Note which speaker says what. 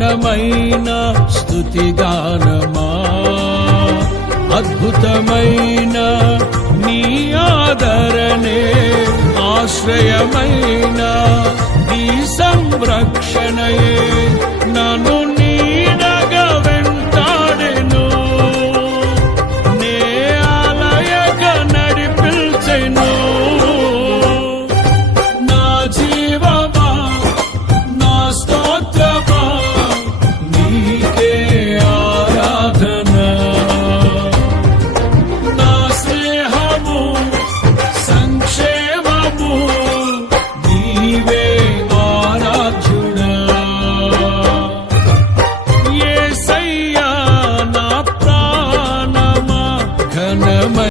Speaker 1: గానమైన స్థుతి గానమా? అద్భుతమైన నీ ఆదరణే ఆశ్రయమైన నీ సంరక్షణయే. నను నీడగా నా జీవమా